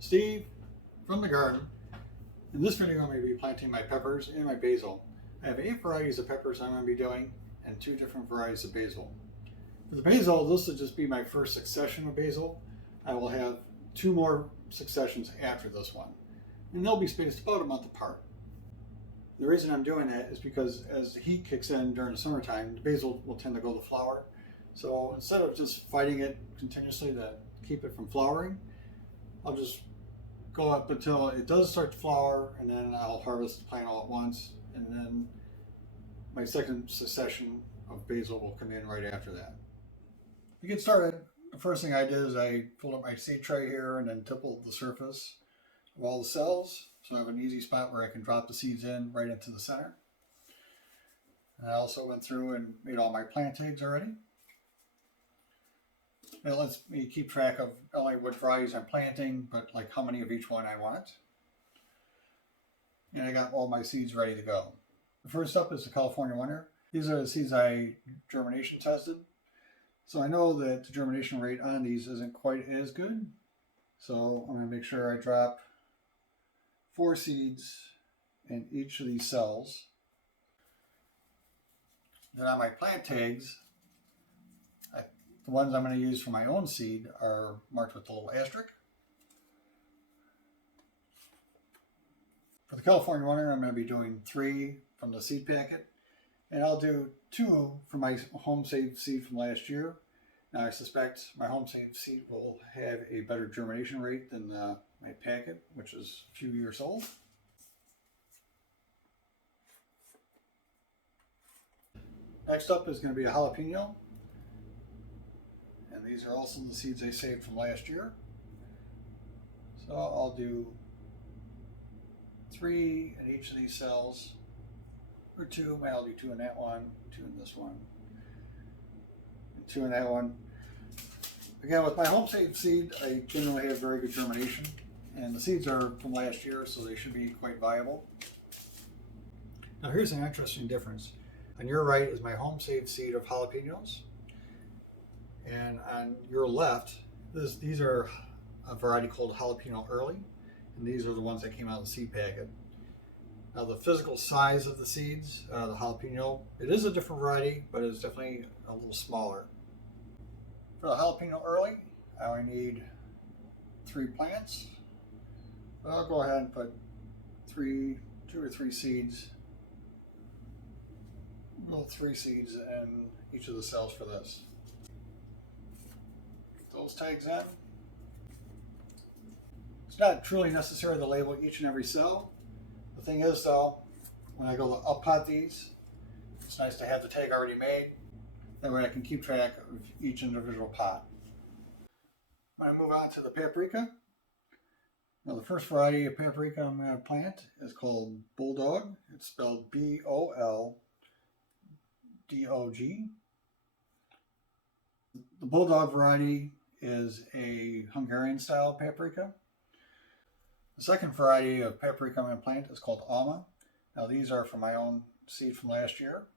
Steve from the garden. In this video I'm going to be planting my peppers and my basil. I have 8 varieties of peppers I'm going to be doing and 2 different varieties of basil. For the basil, this will just be my first succession of basil. I will have 2 more successions after this one, and they'll be spaced about a month apart. The reason I'm doing that is because as the heat kicks in during the summertime, the basil will tend to go to flower. So instead of just fighting it continuously to keep it from flowering, I'll just go up until it does start to flower, and then I'll harvest the plant all at once, and then my second succession of basil will come in right after that. To get started, the first thing I did is I pulled up my seed tray here and then tippled the surface of all the cells, so I have an easy spot where I can drop the seeds in right into the center. And I also went through and made all my plant tags already. It lets me keep track of not only what varieties I'm planting, but like how many of each one I want. And I got all my seeds ready to go. The first up is the California Winter. These are the seeds I germination tested. So I know that the germination rate on these isn't quite as good. So I'm going to make sure I drop 4 seeds in each of these cells. Then on my plant tags, the ones I'm going to use for my own seed are marked with a little asterisk. For the California Winter, I'm going to be doing 3 from the seed packet, and I'll do 2 for my home saved seed from last year. Now I suspect my home saved seed will have a better germination rate than my packet, which is a few years old. Next up is going to be a jalapeno. And these are also the seeds I saved from last year. So I'll do 3 in each of these cells, or 2. I'll do 2 in that one, 2 in this one, and 2 in that one. Again, with my home saved seed, I generally have very good germination, and the seeds are from last year, so they should be quite viable. Now here's an interesting difference. On your right is my home saved seed of jalapenos. And on your left, these are a variety called Jalapeno Early, and these are the ones that came out of the seed packet. Now the physical size of the seeds, the jalapeno, it is a different variety, but it's definitely a little smaller. For the Jalapeno Early, I only need 3 plants. But I'll go ahead and put 2 or 3 seeds, 3 seeds in each of the cells for this. Those tags in. It's not truly necessary to label each and every cell. The thing is though, when I go to up-pot these, it's nice to have the tag already made. That way I can keep track of each individual pot. When I move on to the paprika, now the first variety of paprika I'm going to plant is called Bulldog. It's spelled B-O-L-D-O-G. The Bulldog variety is a Hungarian style paprika. The second variety of paprika I'm going to plant is called Alma. Now these are from my own seed from last year.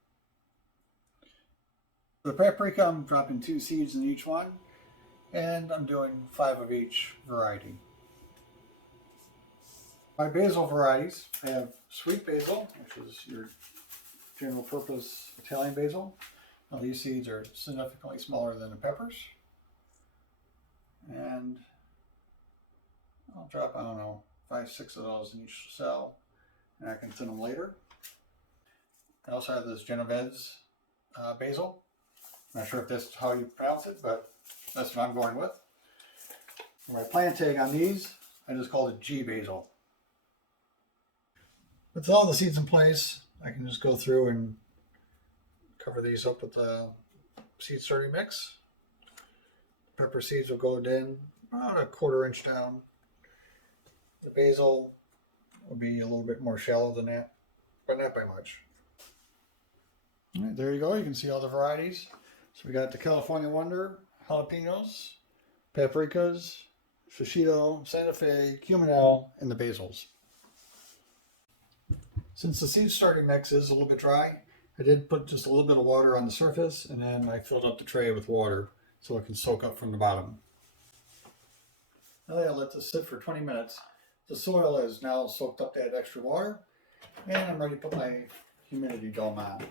For the paprika, I'm dropping 2 seeds in each one, and I'm doing 5 of each variety. My basil varieties, I have sweet basil, which is your general purpose Italian basil. Now these seeds are significantly smaller than the peppers. And I'll drop, I don't know, 5, 6 of those in each cell, and I can thin them later. I also have this Genovese basil. I'm not sure if that's how you pronounce it, but that's what I'm going with. For my plant tag on these, I just called it G basil. With all the seeds in place, I can just go through and cover these up with the seed starting mix. Pepper seeds will go in about a 1/4 inch down. The basil will be a little bit more shallow than that, but not by much. All right, there you go. You can see all the varieties. So we got the California Wonder, jalapenos, paprikas, shishito, Santa Fe, cuminelle, and the basils. Since the seed starting mix is a little bit dry, I did put just a little bit of water on the surface, and then I filled up the tray with water so it can soak up from the bottom. Now that I let this sit for 20 minutes, the soil is now soaked up that extra water, and I'm ready to put my humidity dome on.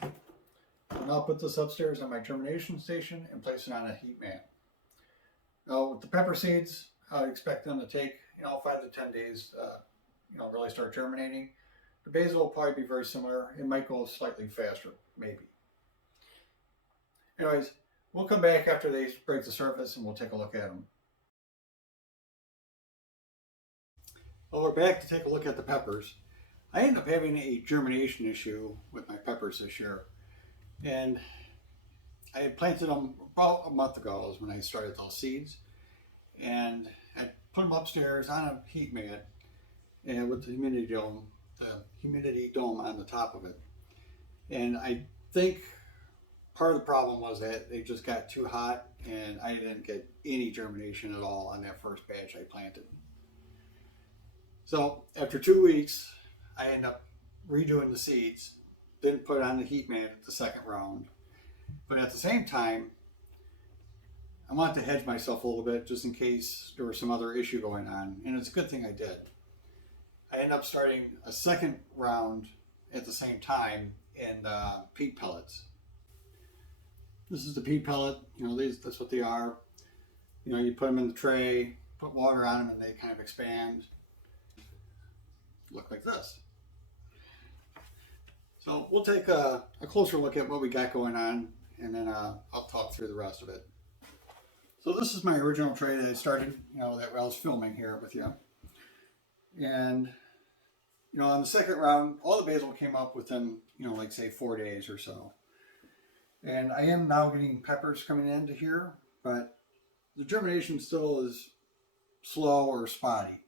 And I'll put this upstairs on my germination station and place it on a heat mat. Now with the pepper seeds, I expect them to take 5 to 10 days really start germinating. The basil will probably be very similar. It might go slightly faster, maybe. Anyways, we'll come back after they break the surface and we'll take a look at them. Well, we're back to take a look at the peppers. I ended up having a germination issue with my peppers this year. And I had planted them about a month ago is when I started those seeds. And I put them upstairs on a heat mat and with the humidity dome on the top of it. And I think part of the problem was that they just got too hot and I didn't get any germination at all on that first batch I planted. So after 2 weeks, I ended up redoing the seeds, didn't put it on the heat mat the second round. But at the same time, I wanted to hedge myself a little bit just in case there was some other issue going on. And it's a good thing I did. I ended up starting a second round at the same time in peat pellets. This is the peat pellet. That's what they are. You put them in the tray, put water on them, and they kind of expand. Look like this. So we'll take a closer look at what we got going on, and then I'll talk through the rest of it. So this is my original tray that I started, that I was filming here with you. And, on the second round, all the basil came up within, like say 4 days or so. And I am now getting peppers coming into here, but the germination still is slow or spotty.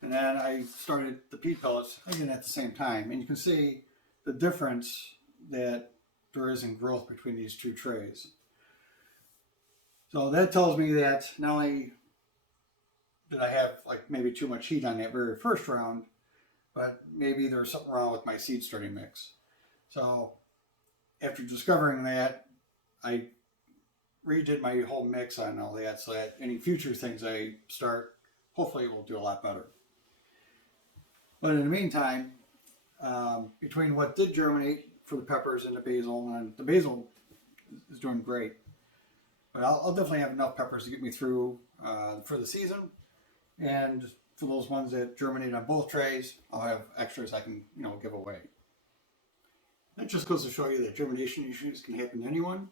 And then I started the peat pellets again at the same time. And you can see the difference that there is in growth between these two trays. So that tells me that not only did I have like maybe too much heat on that very first round, but maybe there's something wrong with my seed starting mix. So after discovering that, I redid my whole mix on all that so that any future things I start, hopefully will do a lot better. But in the meantime, between what did germinate for the peppers and the basil is doing great. But I'll definitely have enough peppers to get me through for the season. And for those ones that germinate on both trays, I'll have extras I can, give away. That just goes to show you that germination issues can happen to anyone,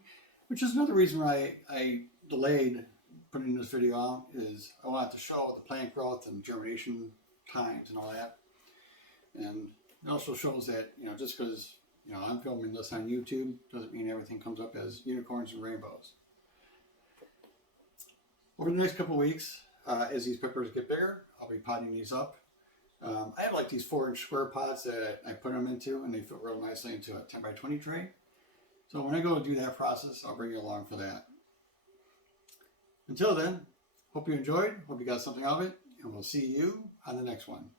which is another reason why I delayed putting this video out, is I wanted to show the plant growth and germination times and all that. And it also shows that, just because, I'm filming this on YouTube doesn't mean everything comes up as unicorns and rainbows. Over the next couple of weeks, as these peppers get bigger, I'll be potting these up. I have like these 4-inch square pots that I put them into, and they fit real nicely into a 10 by 20 tray. So when I go do that process, I'll bring you along for that. Until then, hope you enjoyed, hope you got something out of it, and we'll see you on the next one.